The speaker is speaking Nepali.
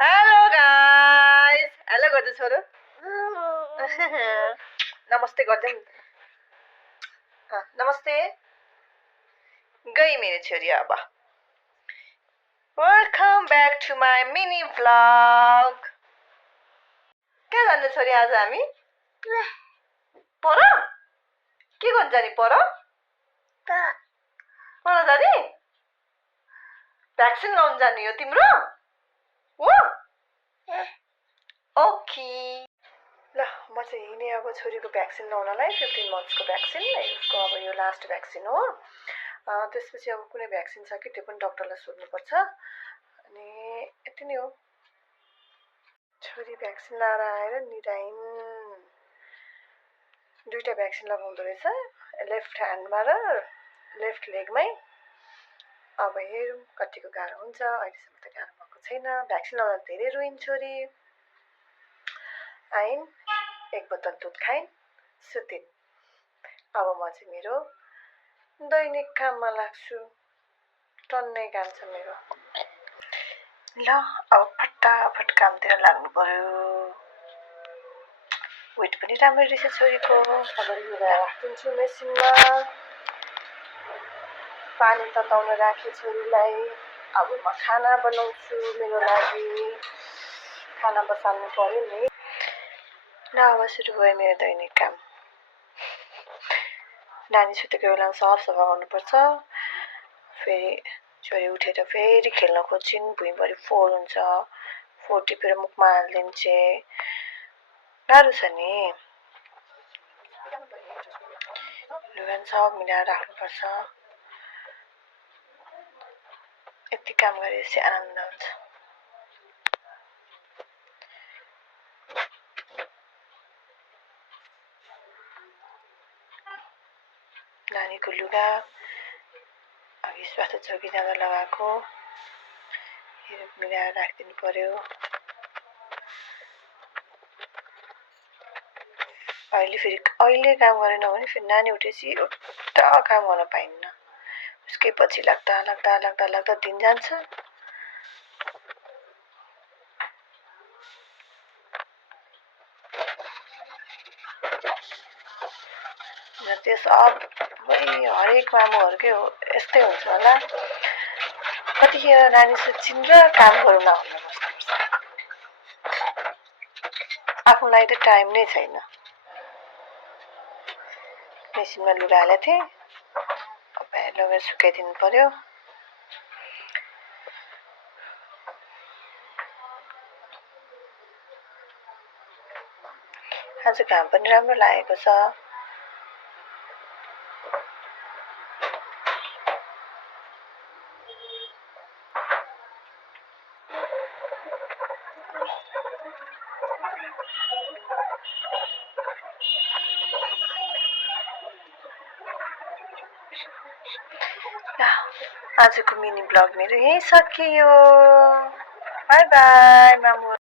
हेलो गाइस, हेलो गर्दै छोरो। नमस्ते गर्दै नमस्ते गई मेरो छोरी। अब welcome back to my mini vlog. कहाँ जाने छोरी आज हामी? पर के गर्नु जाने? पर जाने भ्याक्सिन लाउनु जाने हो तिम्रो हो? ओके ल म चाहिँ हिँडेँ अब छोरीको भ्याक्सिन लाउनलाई। 15 मन्थ्सको भ्याक्सिन उसको अब यो लास्ट भ्याक्सिन हो। त्यसपछि अब कुनै भ्याक्सिन छ कि त्यो पनि डक्टरलाई सोध्नुपर्छ। अनि यति नै हो। छोरी भ्याक्सिन लाएर आएर निराइन् दुईटा भ्याक्सिन लगाउँदो रहेछ, लेफ्ट ह्यान्डमा र लेफ्ट लेगमै। अब हेरौँ कतिको गाह्रो हुन्छ। अहिलेसम्म त गाह्रो भएको छैन। भ्याक्सिन लाउँदा धेरै रोइन् छोरी। आइन्, एक बोतल दुध खाइन्, सुतिन्। अब म चाहिँ मेरो दैनिक काममा लाग्छु। टन्नै काम छ मेरो। ल अब फटाफट कामतिर लाग्नु पर्यो। वेट पनि राम्रो रहेछ छोरीको। अब लुगा राखिदिन्छु मेसिनमा। पानी तताउन राखेँ छोरीलाई। अब म खाना बनाउँछु मेरो लागि। खाना बसाल्नु पर्यो नि। ल अब सुरु भयो मेरो दैनिक काम। नानी सुतेको बेलामा सफा गर्नुपर्छ। फेरि छोरी उठेर फेरि खेल्न खोज्छिन्। भुइँभरि फोहोर हुन्छ। फोहोर टिपेर मुखमा हालिदिन्छे। गाह्रो छ नि। लुगा सब मिलाएर राख्नुपर्छ। यति काम गरेपछि आनन्द हुन्छ। नानीको लुगा अघि स्वास्थ्य चौकी जाँदा लगाएको मिलाएर राखिदिनु पर्यो। अहिले काम गरेन भने फेरि नानी उठेपछि एउटा काम गर्न पाइन्न। उसकै पछि लाग्दा दिन जान्छ। त्यो सबै हरेक मामुहरूकै हो, यस्तै हुन्छ होला। कतिखेर नानी सुत्छिन् र काम गरौँ न भनेर बस्नुपर्छ। आफूलाई त टाइम नै छैन। मेसिनमा लुगा हालेको थिएँ, अब लगेर सुकाइदिनु पर्यो। आज घाम पनि राम्रो लागेको छ। आजको मिनी ब्लग मेरो यही सकियो। Bye bye मामु।